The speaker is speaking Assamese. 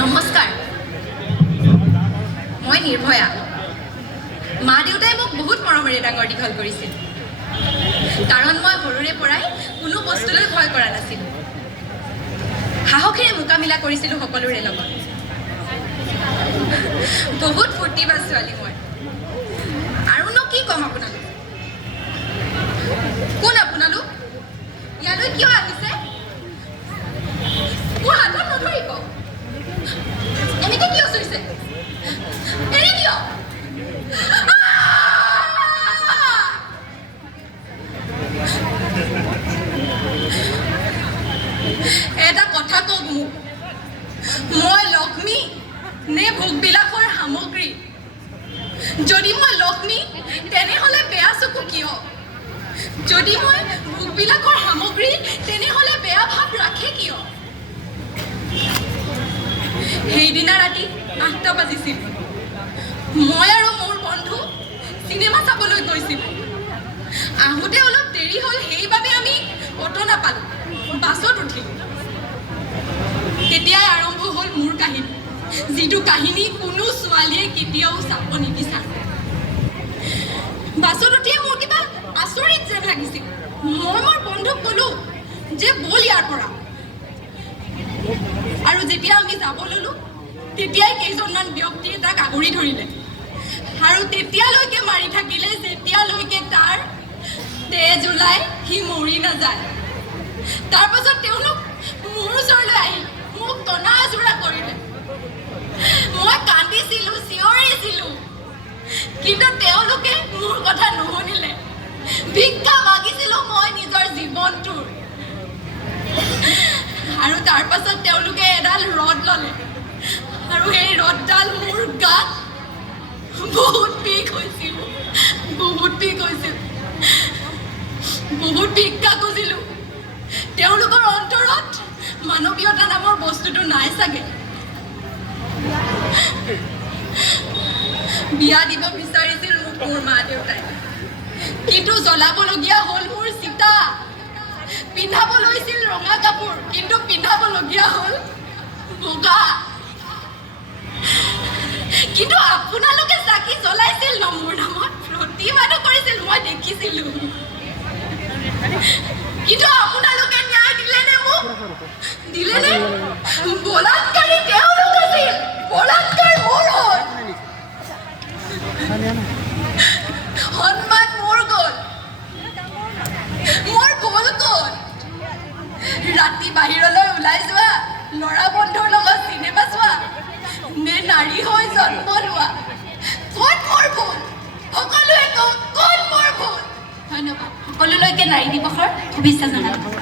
নমস্কাৰ, মই নিৰ্ভয়া। মা দেউতাই মোক বহুত মৰমেৰে ডাঙৰ দীঘল কৰিছিল, কাৰণ মই সৰুৰে পৰাই কোনো বস্তুলৈ ভয় কৰা নাছিলোঁ। সাহসেৰে মোকামিলা কৰিছিলোঁ সকলোৰে লগত। বহুত ফূৰ্তিবাজ ছোৱালী মই। আৰুনো কি ক'ম আপোনালোক? কোন আপোনালোক? ইয়ালৈ কিয় আহিছে? মোৰ হাতত নধৰিব। এনেকে কিয় চুইছে? এৰি দিয়ক। এটা কথা কওক মোক, মই লক্ষ্মী নে ভোগবিলাসৰ সামগ্ৰী? যদি মই লক্ষ্মী, তেনেহ'লে বেয়া চকু কিয়? যদি মই ভোগবিলাসৰ সামগ্ৰী, তেনেহ'লে বেয়া ভাৱ ৰাখে কিয়? সেইদিনা ৰাতি 8টা বাজিছিল। মই আৰু মোৰ বন্ধু চিনেমা চাবলৈ গৈছিলোঁ। আহোঁতে অলপ দেৰি হ'ল, সেইবাবে আমি অটো নাপালোঁ, বাছত উঠিলোঁ। তেতিয়াই আৰম্ভ হ'ল মোৰ কাহিনী, যিটো কাহিনী কোনো ছোৱালীয়ে কেতিয়াও চাব নিবিচাৰে। বাছত উঠিয়ে মোৰ কিবা আচৰিত যেন লাগিছিল। মই মোৰ বন্ধুক ক'লোঁ যে ব'ল ইয়াৰ পৰা। আৰু যেতিয়া আমি যাব ল'লোঁ, তেতিয়াই কেইজনমান ব্যক্তিয়ে তাক আগুৰি ধৰিলে আৰু তেতিয়ালৈকে মাৰি থাকিলে যেতিয়ালৈকে তাৰ তেজ ওলাই সি মৰি নাযায়। তাৰ পাছত তেওঁলোক মোৰ ওচৰলৈ আহিল, মোক টনা আজোৰা কৰিলে। মই কান্দিছিলোঁ, চিঞৰিছিলোঁ, কিন্তু তেওঁলোকে মোৰ কথা নুশুনিলে। ভিক্ষা মাগিছিলোঁ মই নিজৰ জীৱনটোৰ। আৰু তাৰ পাছত তেওঁলোকে এডাল ৰদ ল'লে আৰু সেই ৰদডাল মোৰ গাত বহুত বিষ হৈছিল, বহুত বিষ হৈছিল। বহুত ভিক্ষা খুজিলোঁ। তেওঁলোকৰ অন্তৰত মানৱীয়তা নামৰ বস্তুটো নাই চাগে। বিয়া দিব বিচাৰিছিল মোক মোৰ মা দেউতাই, কিন্তু জ্বলাবলগীয়া হ'ল মোৰ চিতা। পিন্ধাব লৈছিল ৰঙা কাপোৰ, কিন্তু পিন্ধাবলগীয়া হ'ল বগা। কিন্তু আপোনালোকে চাকি জ্বলাইছিল ন মোৰ নামত, প্ৰতিবাদো কৰিছিল, মই দেখিছিলোঁ। কিন্তু আপোনালোকে ন্যায় দিলেনে মোক? দিলেনে? বলাৎকাৰী তেওঁলোক আছিল, বলাৎকাৰ মোৰ হ'ল। সন্মান মোৰ গ'ল, মোৰ ভুল ক'ত? ৰাতি বাহিৰলৈ ওলাই যোৱা, ল'ৰা বন্ধুৰ লগত চিনেমা চোৱা, নে নাৰী হৈ জন্ম লোৱা? ক'ত মোৰ ভুল? সকলোৱে কওক, ক'ত মোৰ ভুল? ধন্যবাদ। সকলোলৈকে নাৰী দিৱসৰ শুভেচ্ছা জনালোঁ।